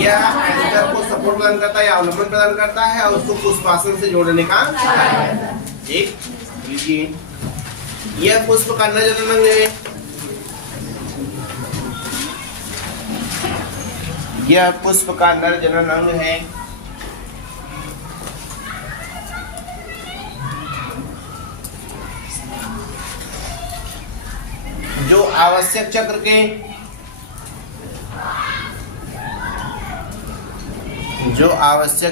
यह एंकर को सपोर्ट प्रदान करता है या अवलंबन प्रदान करता है और उसको पुष्पासन से जोड़ने का ठीक। लीजिए, यह पुष्प का नर जननांग है। यह पुष्प का नर जननांग है। जो आवश्यक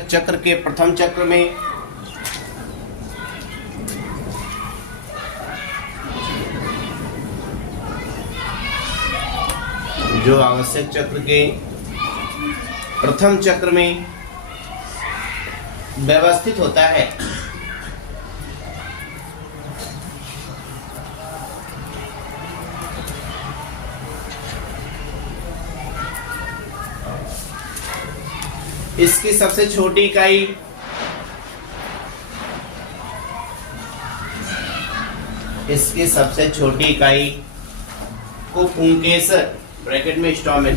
चक्र के प्रथम चक्र में प्रथम चक्र में व्यवस्थित होता है, इसकी सबसे छोटी इकाई को पुंकेसर ब्रैकेट में स्टोमेन,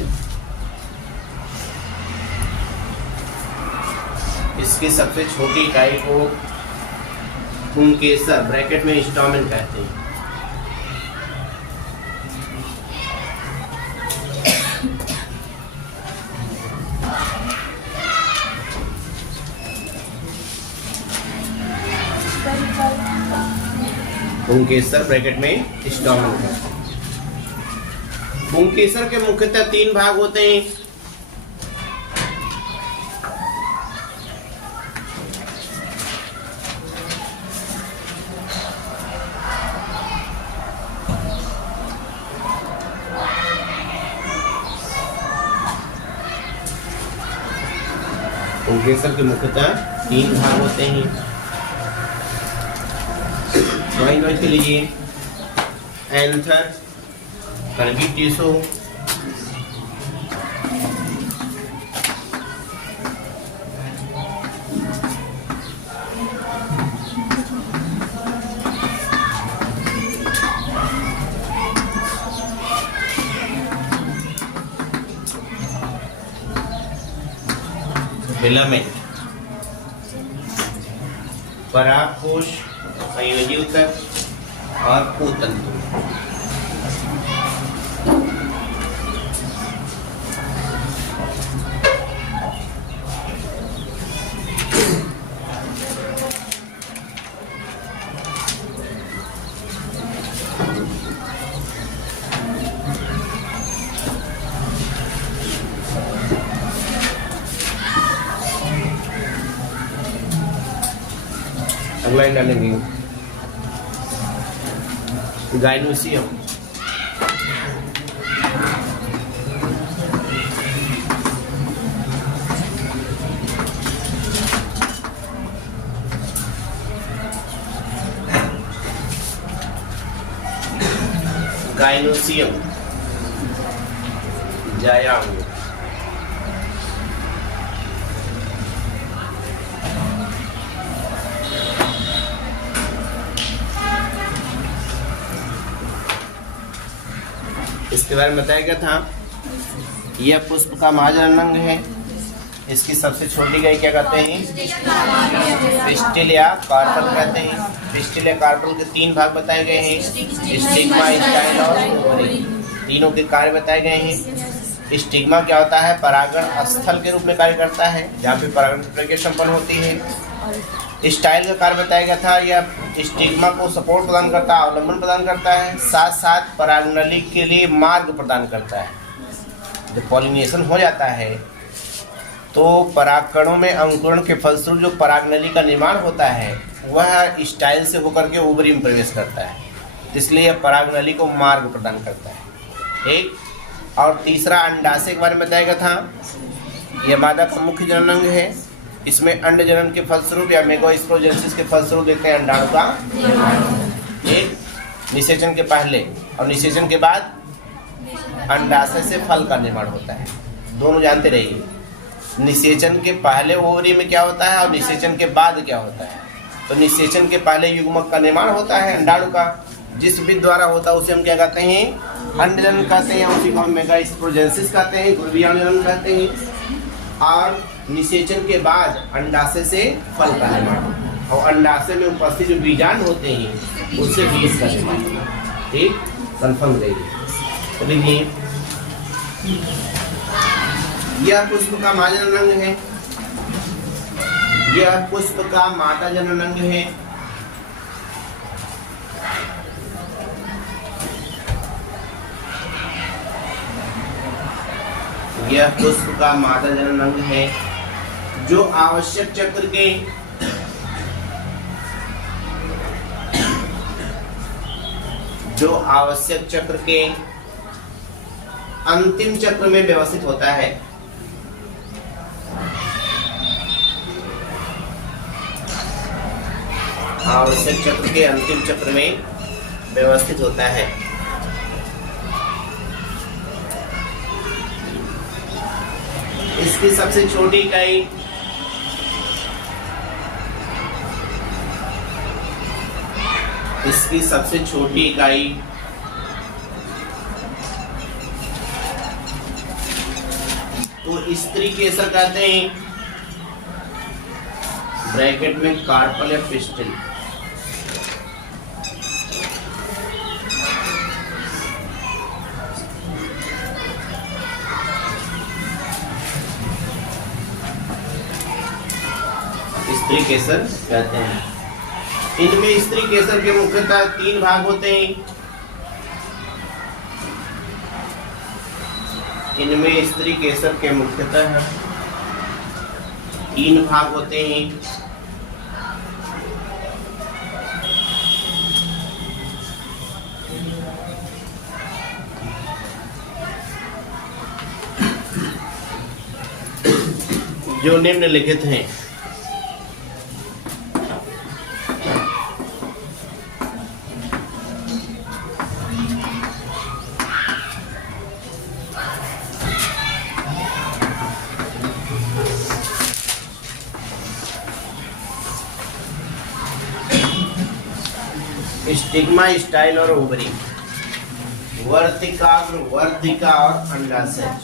इसकी सबसे छोटी इकाई को पुंकेसर ब्रैकेट में स्टोमेन कहते हैं। पुंकेसर ब्रैकेट में स्टोमेन कहते हैं। पुंकेसर के मुख्यतः 3 भाग होते हैं। पुंकेसर के मुख्यतः 3 भाग होते हैं। नोट के लीजिए, एंथर, कणकी टिश्यू, फिलामेंट, परागकोश, संयोजी ऊतक और पूतंतु। अगला डालेंगे गाइनोसियम, जायांग, इसके बारे में बताया गया था। यह पुष्प का महाजननांग है। इसकी सबसे छोटी इकाई क्या कहते हैं? पिस्टिल या कार्पल कहते हैं। पिस्टिल या कार्पल के 3 भाग बताए गए हैं, स्टिग्मा, स्टाइल और ओवरी। तीनों के कार्य बताए गए हैं। स्टिग्मा क्या होता है? परागण स्थल के रूप में कार्य करता है, जहाँ पे परागण प्रक्रिया संपन्न होती है। स्टाइल का कार्य बताया गया था। यह स्टिग्मा को सपोर्ट प्रदान करता है, अवलंबन प्रदान करता है, साथ साथ परागनली के लिए मार्ग प्रदान करता है। जब पॉलिनेशन हो जाता है तो परागकणों में अंकुरण के फलस्वरूप जो परागनली का निर्माण होता है वह स्टाइल से होकर के ओवरी में प्रवेश करता है, इसलिए यह परागनली को मार्ग प्रदान करता है। ठीक। और तीसरा अंडाशय के बारे में बताया गया था। यह मादा का मुख्य जननांग है। इसमें अंड जनन के फलस्वरूप या मेगास्पोजेनेसिस के फलस्वरूप देखते हैं अंडाणु का एक निषेचन के पहले और निषेचन के बाद अंडाशय से फल का निर्माण होता है। दोनों जानते रहिए, निषेचन के पहले ओवरी में क्या होता है और निषेचन के बाद क्या होता है। तो निषेचन के पहले युग्मक का निर्माण होता है अंडाणु का, जिस विधि द्वारा होता है उसे हम क्या कहते हैं? अंड जनन कहते हैं। उसी को हम मेगास्पोजेनेसिस कहते हैं, गुरुवियाणु जनन कहते हैं। और निषेचन के बाद अंडाशय से फल का निर्माण, और अंडाशय में उपस्थित जो बीजाणु होते हैं उससे बीज का निर्माण। ठीक, कंफर्म रहिए। तो देखिए, यह पुष्प का मादा जनन अंग है, यह पुष्प का मादा जनन अंग है। यह पुष्प का मादा जनन अंग है जो आवश्यक चक्र के अंतिम चक्र में व्यवस्थित होता है। आवश्यक चक्र के अंतिम चक्र में व्यवस्थित होता है। इसकी सबसे छोटी इकाई तो स्त्री केसर कहते हैं, ब्रैकेट में कार्पल या पिस्टिल। स्त्री केसर कहते हैं। इनमें स्त्री केसर के मुख्यतः 3 भाग होते हैं। इनमें स्त्री केसर के मुख्यतः 3 भाग होते हैं। जो निम्नलिखित हैं। स्टिग्मा, स्टाइल और ओवरी, वर्तिकाग्र, वर्तिका और अंडाशय।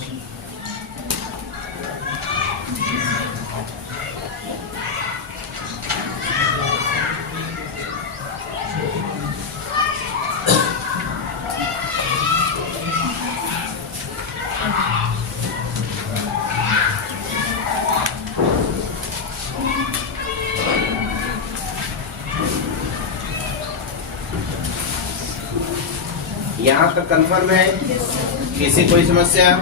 यहाँ तक कंफर्म है? किसी कोई समस्या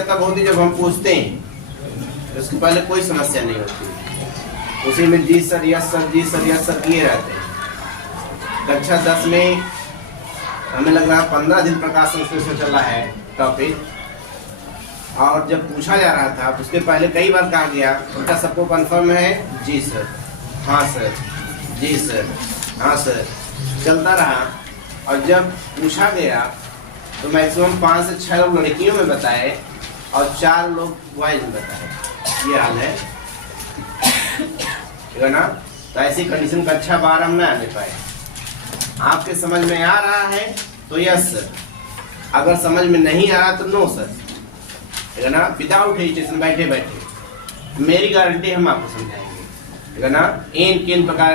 तब होती जब हम पूछते हैं, उसके पहले कोई समस्या नहीं होती। उसी में जी सर, यस सर, जी सर, यस सर किए रहते हैं। कक्षा 10 में हमें लग रहा 15 दिन प्रकाश संस्कृत से चला है टॉपिक, और जब पूछा जा रहा था उसके पहले कई बार कहा गया, उनका सबको कंफर्म है? जी सर, हाँ सर, जी सर, हाँ सर, चलता रहा। और जब पूछा गया तो मैक्सिमम 5 से 6 लोग लड़कियों में बताए और 4 लोग बॉयज में बताए। ये हाल है, ठीक है ना? तो ऐसी कंडीशन कक्षा 12 हम न आने पाए। आपके समझ में आ रहा है तो यस सर, अगर समझ में नहीं आ रहा तो नो सर, ठीक है ना? विदाउट हेजिटेशन, बैठे बैठे मेरी गारंटी हम आपको समझाएंगे, ठीक है ना? इन किन प्रकार,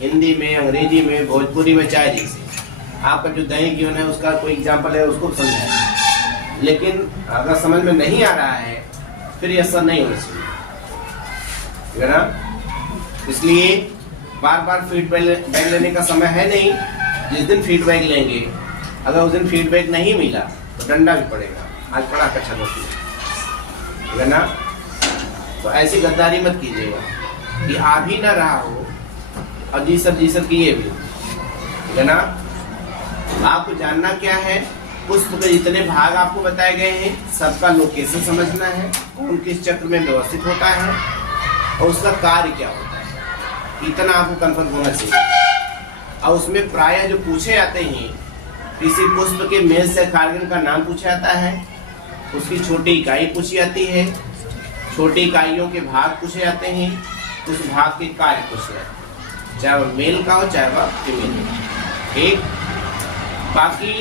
हिंदी में, अंग्रेजी में, भोजपुरी में, चाहे जैसे आपका जो दैनिक जीवन है उसका कोई एग्जाम्पल है उसको समझाएं। लेकिन अगर समझ में नहीं आ रहा है फिर ये असर नहीं होना चाहिए, ठीक है ना? इसलिए बार बार फीडबैक लेने का समय है नहीं। जिस दिन फीडबैक लेंगे, अगर उस दिन फीडबैक नहीं मिला तो डंडा भी पड़ेगा। आज पढ़ा कक्षा 10 में, ठीक है ना? तो ऐसी गद्दारी मत कीजिएगा कि आ भी ना रहा हो और जी सर किए भी, ठीक है ना? आपको जानना क्या है, पुष्प के जितने भाग आपको बताए गए हैं सबका लोकेशन समझना है, कौन किस चक्र में व्यवस्थित होता है और उसका कार्य क्या होता है, इतना आपको कंफर्म होना चाहिए। और उसमें प्रायः जो पूछे जाते हैं, किसी पुष्प के मेल से कार्बन का नाम पूछा जाता है, उसकी छोटी इकाई पूछी जाती है, छोटी इकाइयों के भाग पूछे जाते हैं, उस भाग के कार्य पूछे जाते हैं, चाहे वह मेल का हो चाहे वह फीमेल हो। ठीक, बाकी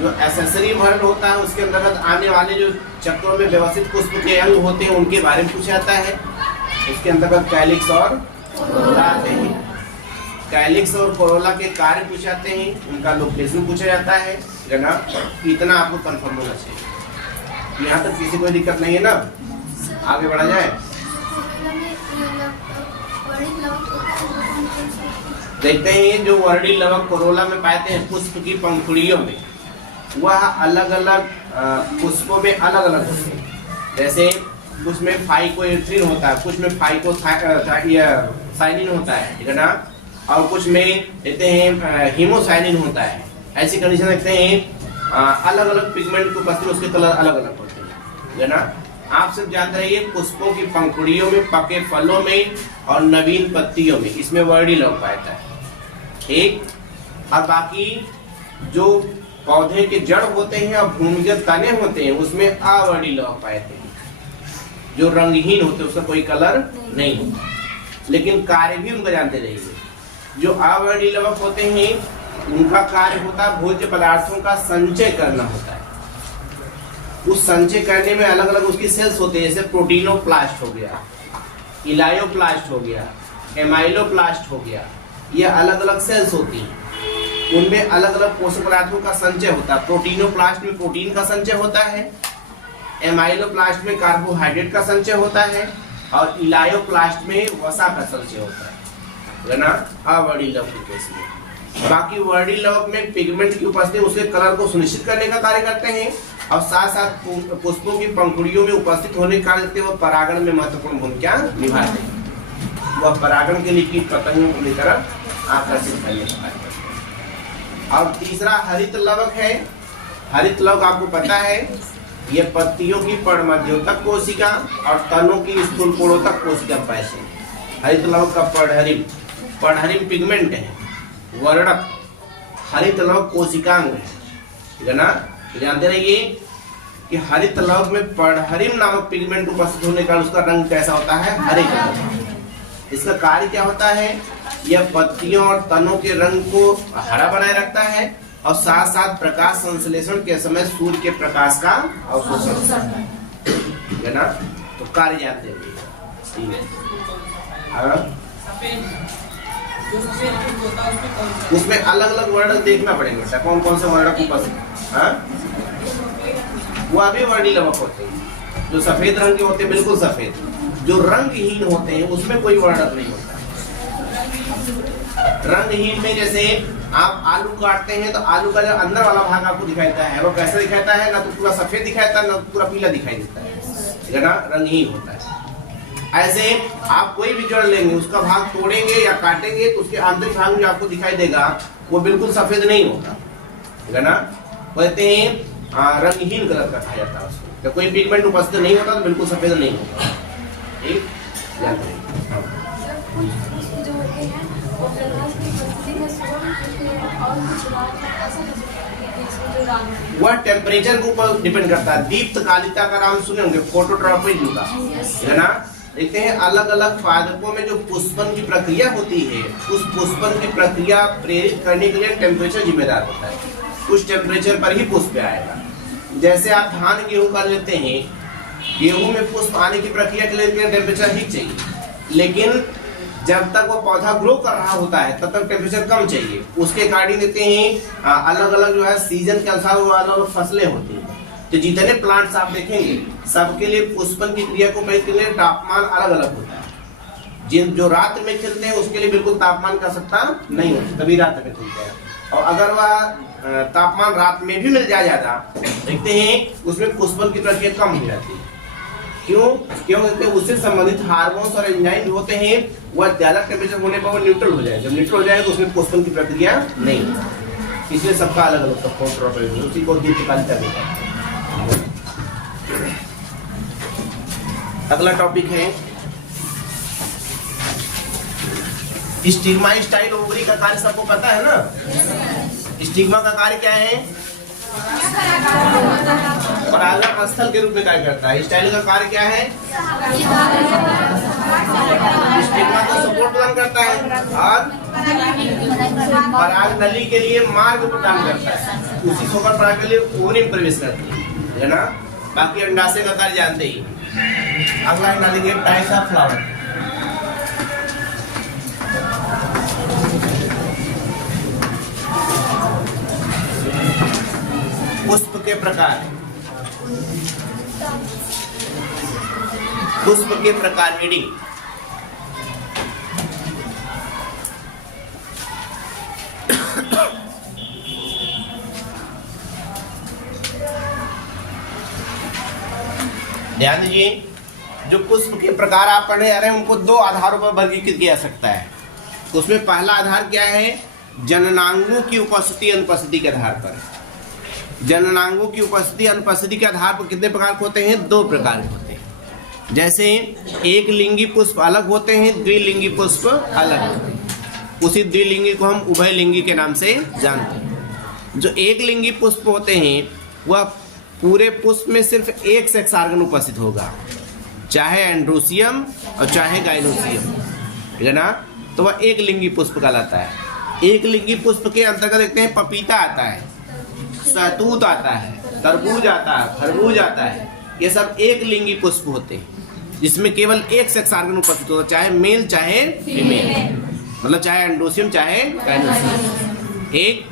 जो एसेसरी वर्ड होता है उसके अंतर्गत आने वाले जो चक्रों में व्यवस्थित पुष्प के अंग होते हैं उनके बारे में पूछा जाता है। इसके अंतर्गत कैलिक्स और कोरोला आते हैं। कैलिक्स और कोरोला के कार्य पूछे जाते हैं, उनका लोकेशन पूछा जाता है ना। इतना आपको कंफर्म होना चाहिए। यहाँ तक किसी कोई दिक्कत नहीं है ना, आगे बढ़ा जाए। देखते हैं जो वर्णी लवक कोरोला में पाते हैं पुष्प की पंखुड़ियों में, वह अलग अलग पुष्पों में अलग अलग होते हैं। जैसे कुछ में फाइकोएथ्रिन होता है, कुछ में फाइकोसाइनिन होता है, ठीक है ना, और कुछ में देते हैं हीमोसाइनिन होता है। ऐसी कंडीशन देखते हैं अलग अलग पिगमेंट को उपस्थित, उसके कलर अलग अलग होते हैं, ठीक है ना। आप सब जानते रहिए पुष्पों की पंखुड़ियों में, पके फलों में और नवीन पत्तियों में इसमें वर्णी लवक पाता है, ठीक। और बाकी जो पौधे के जड़ होते हैं और भूमिगत तने होते हैं उसमें अवर्णी लवक पाते हैं। जो रंगहीन होते हैं उसका कोई कलर नहीं होता, लेकिन कार्य भी उनका जानते रहिए। जो अवर्णी लवक होते हैं उनका कार्य होता है भोज्य पदार्थों का संचय करना होता है। उस संचय करने में अलग अलग उसकी सेल्स होते हैं, जैसे प्रोटीनोप्लास्ट हो गया, इलायोप्लास्ट हो गया, एमाइलोप्लास्ट हो गया, ये अलग अलग सेल्स होती हैं। उनमें अलग अलग पोषक पदार्थों का संचय होता है। प्रोटीनोप्लास्ट में प्रोटीन का संचय होता है, एमाइलोप्लास्ट में कार्बोहाइड्रेट का संचय होता है, और इलायोप्लास्ट में वसा का संचय होता है ना, अवर्णी लवक के केस में। बाकी वर्णी लवक में पिगमेंट की उपस्थिति उसके कलर को सुनिश्चित करने का कार्य करते हैं, और साथ साथ पुष्पों की पंखुड़ियों में उपस्थित होने के कारण वह परागण में महत्वपूर्ण भूमिका निभाते हैं। वह परागण के लिए कीट पतंगों की तरफ आकर्षित करने का कार्य करते हैं। और तीसरा हरित लवक है। हरित लवक आपको पता है ये पत्तियों की पर्णमध्योतक कोशिका और तनों की स्थूलकोणोतक कोशिका पाते हैं। हरित लवक का पर्णहरिम पिगमेंट है, वर्णक हरित लवक कोशिकांग है, ठीक है ना। जानते रहिए कि हरित लवक में पर्णहरिम नामक पिगमेंट उपस्थित होने का उसका रंग कैसा होता है, हरे कलर का। इसका कार्य क्या होता है, यह पत्तियों और तनों के रंग को हरा बनाए रखता है, और साथ साथ प्रकाश संश्लेषण के समय सूर्य के प्रकाश का अवशोषण करता है, ठीक है ना। तो कार्य जानते रहिए। उसमें अलग अलग वर्णक देखना पड़ेगा, कौन कौन से वर्णक उपस्थित, वो अभी वर्णी लवक होते हैं। जो सफेद रंग के होते हैं बिल्कुल सफेद, जो रंगहीन होते हैं उसमें कोई वर्णक नहीं होता। रंगहीन में जैसे आप आलू काटते हैं तो आलू का जो अंदर वाला भाग आपको दिखाई देता है, वो कैसे दिखाता है, ना तो पूरा सफेद दिखाई देता है ना तो पूरा पीला दिखाई देता है, ठीक है ना, रंगहीन होता है। ऐसे आप कोई भी जड़ लेंगे उसका भाग तोड़ेंगे या काटेंगे तो उसके आंतरिक भाग में आपको दिखाई देगा वो बिल्कुल सफेद नहीं होता, ठीक है ना। कहते हैं रंगहीन कलर का कहा जाता है उसको। जब कोई पिगमेंट उपस्थित नहीं होता तो बिल्कुल सफेद नहीं होता, ठीक। वह टेम्परेचर के ऊपर डिपेंड करता है। दीप्तकालिता का नाम सुने होंगे, फोटोट्रॉपिज्म का, है ना। देखते हैं अलग अलग पादपों में जो पुष्पन की प्रक्रिया होती है, उस पुष्पन की प्रक्रिया प्रेरित करने के लिए टेम्परेचर जिम्मेदार होता है। उस टेम्परेचर पर ही पुष्प आएगा। जैसे आप धान गेहूं कर लेते हैं, गेहूं में पुष्प आने की प्रक्रिया के लिए टेम्परेचर ही चाहिए, लेकिन जब तक वो पौधा ग्रो कर रहा होता है तब तक टेम्परेचर कम चाहिए। उसके अकॉर्डिंग देते हैं अलग अलग जो है सीजन के अनुसार वो अलग अलग फसलें होती हैं। तो जितने प्लांट्स आप देखेंगे सबके लिए पुष्पन की क्रिया को के लिए तापमान अलग अलग होता है। जिन जो रात में खिलते हैं उसके लिए बिल्कुल तापमान का आवश्यकता नहीं होती, तभी रात में खिलते हैं। और अगर वह तापमान रात में भी मिल जाए ज्यादा, देखते हैं उसमें पुष्पन की प्रक्रिया कम हो जाती है। क्यों? उससे संबंधित हार्मोन्स और एंजाइम होते हैं, वह ज्यादा टेम्परेचर होने पर वो न्यूट्रल हो जाए। जब न्यूट्रल हो जाए तो उसमें पुष्पन की प्रक्रिया नहीं होती। इसलिए सबका अलग अलग सबका उसी को दीप्तकालिता कहते हैं। अगला टॉपिक है स्टिग्मा स्टाइल ओवरी का कार्य सबको पता है ना। स्टिग्मा का कार्य क्या है? परागण स्थल के रूप में कार्य करता है। स्टाइल का कार्य क्या है? स्टिग्मा को सपोर्ट प्रदान करता है और पराग नली के लिए मार्ग प्रदान करता है। उसी शोकर पराग के लिए ओवरी में प्रवेश करती है ना। बाकी अंडाशय का कार्य जानते ही। अगला डालेंगे टाइप्स ऑफ फ्लावर। पुष्प के प्रकार। पुष्प के प्रकार हेडिंग। ध्यान दीजिए, जो पुष्प के प्रकार आप पढ़ने जा रहे हैं उनको दो आधारों पर वर्गीकृत किया जा सकता है। उसमें पहला आधार क्या है? जननांगों की उपस्थिति अनुपस्थिति के आधार पर। जननांगों की उपस्थिति अनुपस्थिति के आधार पर कितने प्रकार के होते हैं? दो प्रकार के होते हैं। जैसे एक लिंगी पुष्प अलग होते हैं, द्विलिंगी पुष्प अलग होते हैं। उसी द्विलिंगी को हम उभयलिंगी के नाम से जानते हैं। जो एक लिंगी पुष्प होते हैं वह पूरे पुष्प में सिर्फ एक सेक्स ऑर्गन उपस्थित होगा, चाहे एंड्रोसियम और चाहे गाइनोसियम, ठीक है ना। तो वह एक लिंगी पुष्प कहलाता है। एक लिंगी पुष्प के अंतर्गत देखते हैं पपीता आता है, सहतूत आता है, तरबूज आता है, खरबूज आता है। ये सब एक लिंगी पुष्प होते हैं जिसमें केवल एक सेक्स ऑर्गन उपस्थित होता है, चाहे मेल चाहे फीमेल, मतलब चाहे एंड्रोसियम चाहे गाइनोसियम। एक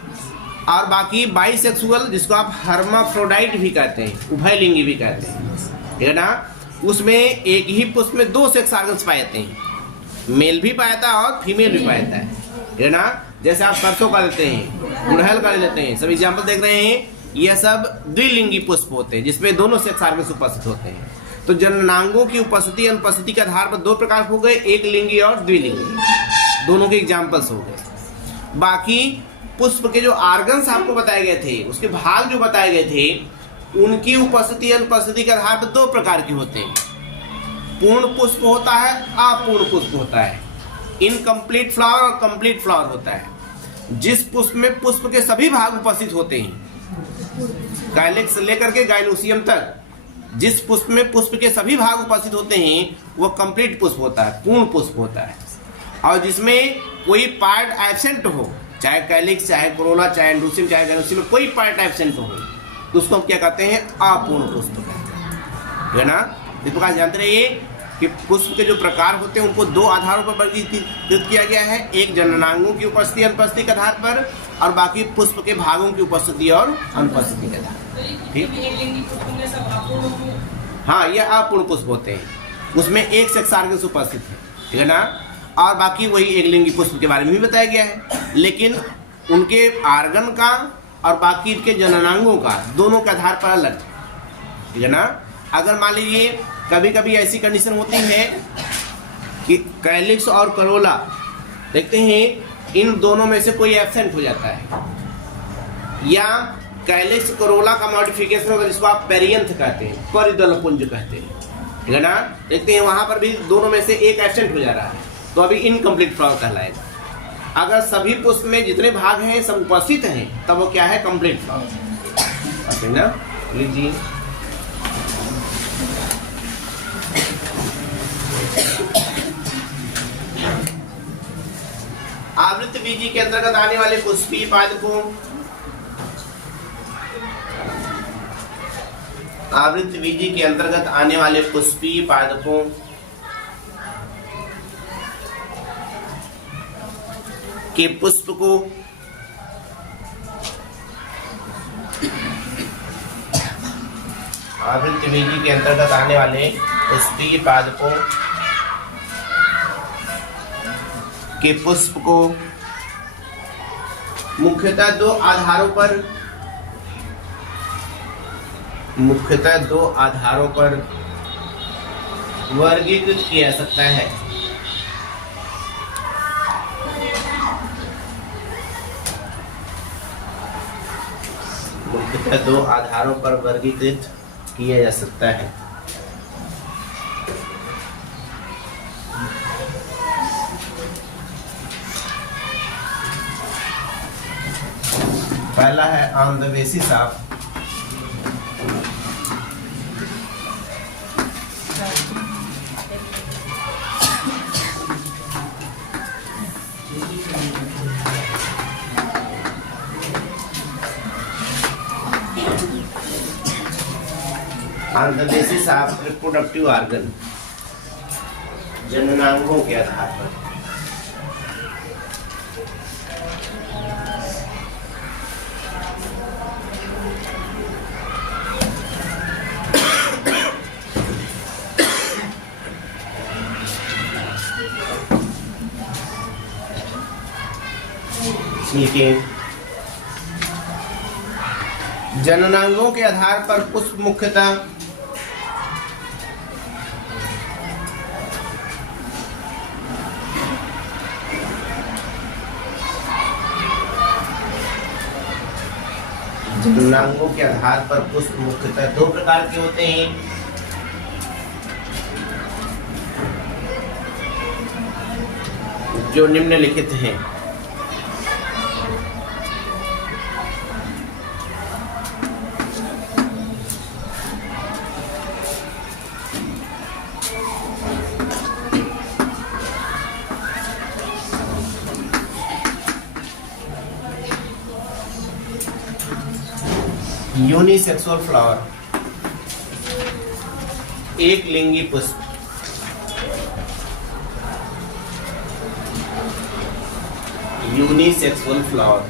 और बाकी बाइसेक्सुअल, जिसको आप हर्माफ्रोडाइट भी कहते हैं, उभयलिंगी भी कहते हैं, ठीक है ना। उसमें एक ही पुष्प में दो सेक्स ऑर्गन्स पाए जाते हैं, मेल भी पाया था और फीमेल भी पाया था, ठीक है ना। जैसे आप सरसों का लेते हैं, गुड़हल का लेते हैं, सब एग्जाम्पल देख रहे हैं। यह सब द्विलिंगी पुष्प होते हैं जिसमें दोनों सेक्स ऑर्गन्स उपस्थित होते हैं। तो जननांगों की उपस्थिति अनुपस्थिति के आधार पर दो प्रकार हो गए, एक लिंगी और द्विलिंगी, दोनों के एग्जाम्पल्स हो गए। बाकी पुष्प के जो ऑर्गन्स आपको बताए गए थे, उसके भाग जो बताए गए थे, उनकी उपस्थिति अनुपस्थिति के आधार पर दो प्रकार के होते हैं। पूर्ण पुष्प होता है, अपूर्ण पुष्प होता है। इनकम्प्लीट फ्लावर और कंप्लीट फ्लावर होता है। जिस पुष्प में पुष्प के सभी भाग उपस्थित होते हैं, कैलिक्स से लेकर के गाइनोसियम तक, जिस पुष्प में पुष्प के सभी भाग उपस्थित होते हैं वह कंप्लीट पुष्प होता है, पूर्ण पुष्प होता है। और जिसमें कोई पार्ट एब्सेंट हो, चाहे कैलिक्स चाहे कोरोला चाहे एंड्रोसियम चाहे गाइनोसियम में कोई पार्ट एब्सेंट हो, तो उसको हम क्या कहते हैं? अपूर्ण पुष्प कहते हैं, है ना। इस प्रकार जानते रहिए कि पुष्प के जो प्रकार होते हैं उनको दो आधारों पर वर्गीकृत किया गया है। एक जननांगों की उपस्थिति अनुपस्थिति के आधार पर, और बाकी पुष्प के भागों की उपस्थिति और अनुपस्थिति के आधार पर। ठीक, हाँ, ये अपूर्ण पुष्प होते हैं, उसमें एक सेक्स ऑर्गन्स उपस्थित है, ठीक है ना। और बाकी वही एक लिंगी पुष्प के बारे में भी बताया गया है, लेकिन उनके आर्गन का और बाकी के जननांगों का दोनों के आधार पर अलग, ठीक है ना। अगर मान लीजिए कभी कभी ऐसी कंडीशन होती है कि कैलिक्स और करोला देखते हैं इन दोनों में से कोई एब्सेंट हो जाता है, या कैलिक्स करोला का मॉडिफिकेशन होगा जिसको आप पेरियंथ कहते हैं, परिदलपुंज कहते हैं, ठीक है ना। देखते हैं वहां पर भी दोनों में से एक एब्सेंट हो जा रहा है, तो अभी इनकम्प्लीट फ्लावर कहलाएगा। अगर सभी पुष्प में जितने भाग हैं सब उपस्थित हैं तब वो क्या है? कंप्लीट फ्लावर, ठीक ना। लीजिए आवृत्त बीजी के अंतर्गत आने वाले पुष्पीय पादपों, आवृत्त बीजी के अंतर्गत आने वाले पुष्पीय पादपों के पुष्प को आवृत्त बीजी के अंतर्गत आने वाले पुष्पीय पादपों के पुष्प को मुख्यतः दो आधारों पर वर्गीकृत किया जा सकता है। मुख्यतः दो आधारों पर वर्गीकृत किया जा सकता है। पहला है ऑन द बेसिस ऑफ आंतर्देशीय साफ रिप्रोडक्टिव ऑर्गन जननांगों के आधार पर। जननांगों के आधार पर पुष्प मुख्यतः जननांगों के आधार पर पुष्प मुख्यतः दो प्रकार के होते हैं। जो निम्नलिखित हैं। यूनिसेक्सुअल फ्लावर, एक लिंगी पुष्प। Unisexual flower.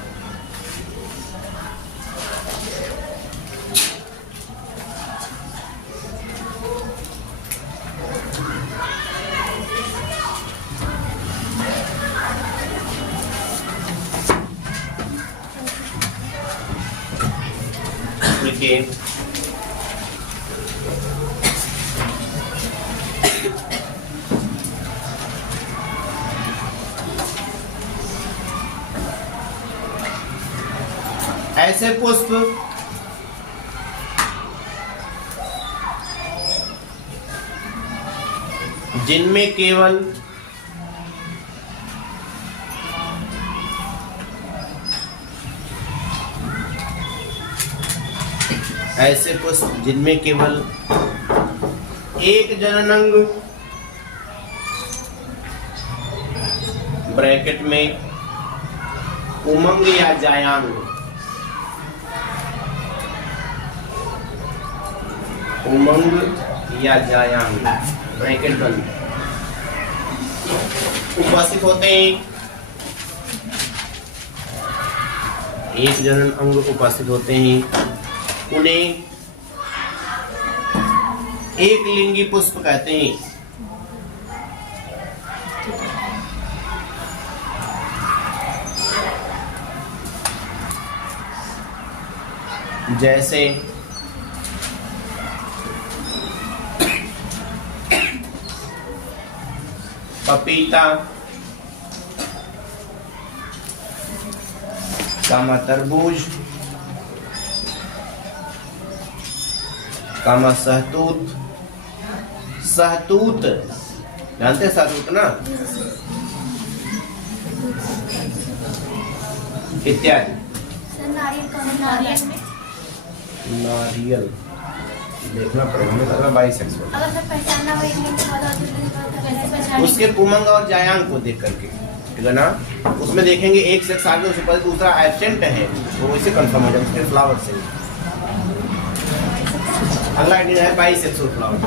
देखिए ऐसे पुष्प जिनमें केवल ऐसे पुष्प जिनमें केवल एक जननांग ब्रैकेट में उमंग या जायांग, उमंग या जायांग ब्रैकेट बंद उपस्थित होते हैं। एक जनन अंग उपस्थित होते हैं, उन्हें एक लिंगी पुष्प कहते हैं। जैसे पपीता, कामा तरबूज, कामा सहतूत। सहतूत जानते हैं सहतूत ना, इत्यादि। नारियल देखना पड़ेगा, हमें लग रहा बाइसेक्सुअल। उसके पुमंग और जायांग को देख करके, ठीक है ना, उसमें देखेंगे एक सेक्स आगे उसके बाद दूसरा एब्सेंट है, वो इसे कंफर्म हो जाए उसके फ्लावर से। अगला आइडिया है बाइसेक्सुअल फ्लावर।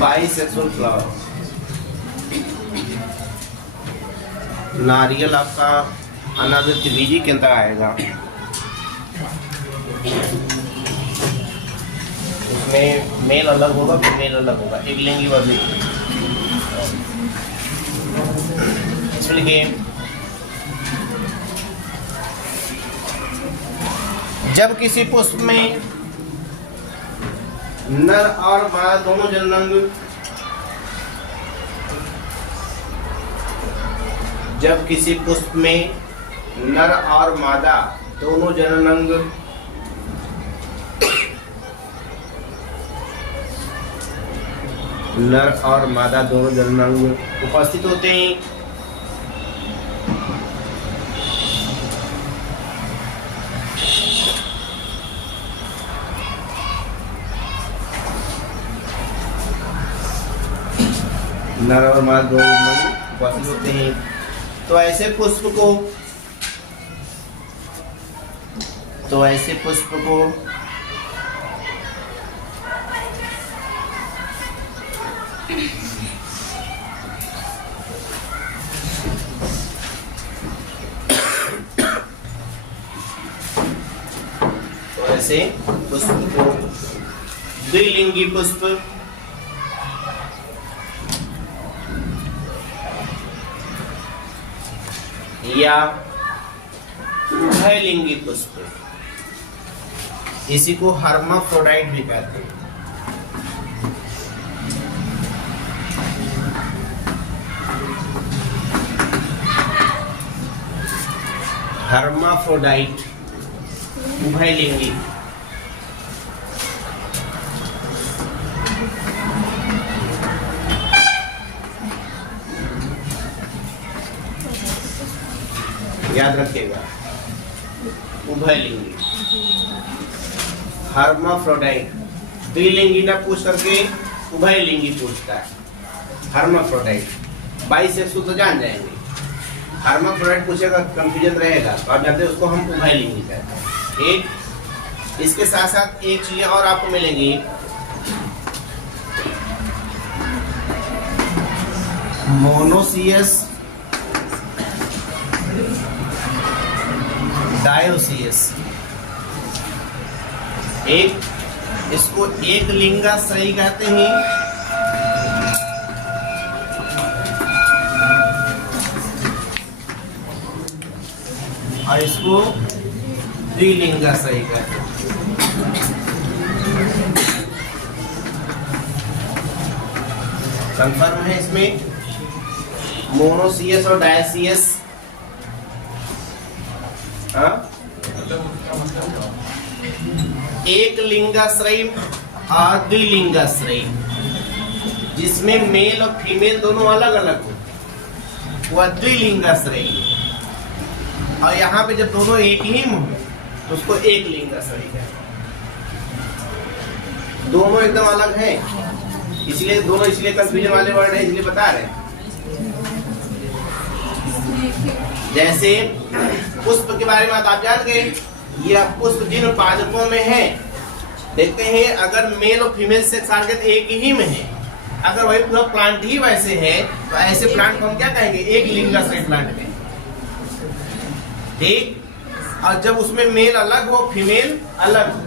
Bisexual flower. नारियल आपका अनावृत बीजी के अंदर आएगा, उसमें मेल अलग होगा, फीमेल अलग होगा, एक लिंगी और लिखिए। जब किसी पुष्प में नर और मादा दोनों जननांग, जब किसी पुष्प में नर और मादा दोनों जननांग नर और मादा दोनों जननांग उपस्थित होते हैं, नर और मादा दोनों उपस्थित होते हैं। तो ऐसे पुष्प को ऐसे पुष्प को द्विलिंगी पुष्प या उभयलिंगी पुष्प, इसी को हर्माफ्रोडाइट भी कहते हैं। हर्माफ्रोडाइट उभयलिंगी। याद रखिएगा, उभयलिंगी। हर्माफ्रोडाइट द्विलिंगी ना पूछ करके उभयलिंगी पूछता है। हर्माफ्रोडाइट 22 तो जान जाएंगे। हर्माफ्रोडाइट पूछेगा कंफ्यूजन रहेगा, तो आप जानते हैं उसको हम उभयलिंगी कहते हैं। एक इसके साथ साथ एक चीज और आपको मिलेंगी, मोनोसियस, डायोसियस। एक इसको एक लिंगाश्रयी कहते हैं, और इसको द्विलिंगाश्रयी कहते हैं। कंफर्म है इसमें मोनोसियस और डायोसियस। एक लिंगाश्रयी और द्विलिंगाश्रयी, जिसमें मेल और फीमेल दोनों अलग अलग हो, वह द्विलिंगाश्रयी। और यहाँ पे जब दोनों एक ही हो तो उसको एक लिंगाश्रयी है। दोनों एकदम अलग हैं, इसलिए दोनों इसलिए कंफ्यूजन वाले वर्ड है, इसलिए बता रहे हैं। जैसे पुष्प के बारे में आप जान गए, यह पुष्प जिन पादपों में है, देखते हैं अगर मेल और फीमेल सेक्स ऑर्गन एक ही में है, अगर वही पूरा प्लांट ही वैसे है, तो ऐसे प्लांट को हम क्या कहेंगे? एक लिंगाश्रयी प्लांट में। ठीक, और जब उसमें मेल अलग हो फीमेल अलग हो,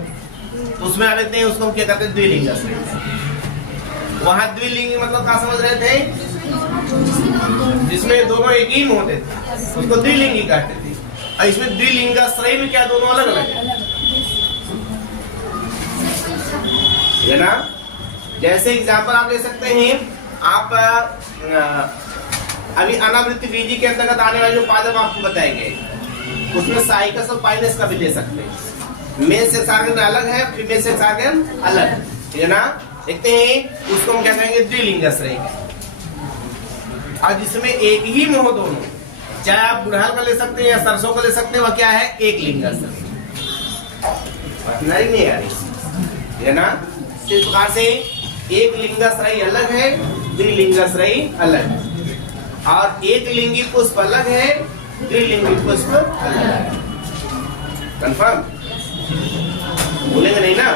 तो उसमें आ लेते हैं, उसको हम क्या कहते हैं? द्विलिंगाश्रयी। वहां द्विलिंगी मतलब क्या समझ रहे थे? जिसमें दोनों एक ही में होते थे उसको द्विलिंगी कहते थे। और इसमें द्विलिंगाश्रयी में क्या दोनों अलग अलग है ना? जैसे एग्जांपल आप ले सकते हैं, आप अभी अनावृत्ति बीजी के अंतर्गत आने वाले जो पादप आपको बताए गए, उसमें साइकस और पाइनस का भी ले सकते हैं। मेल सेक्स ऑर्गन अलग है, फीमेल सेक्स ऑर्गन अलग है, ठीक है ना? देखते हैं, उसको हम क्या कहेंगे? द्विलिंगाश्रयी। और जिसमें एक ही में हो दोनों, चाहे आप गुड़हल का ले सकते हैं या सरसों का ले सकते हैं, वह क्या है? एक लिंगाश्रयी। नहीं आ रही है ना? इस प्रकार से एक लिंगाश्रयी अलग है, द्विलिंगाश्रयी अलग है, और एक लिंगी पुष्प अलग है, द्विलिंगी पुष्प अलग है। कंफर्म? बोलेंगे नहीं ना?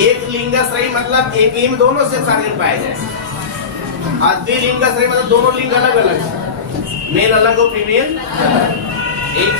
एक लिंगाश्रयी मतलब एक ही में दोनों सेक्स ऑर्गन पाए जाए, और द्विलिंगाश्रयी मतलब दोनों लिंग अलग अलग है, मेल अलग हो फीमेल अलग। एक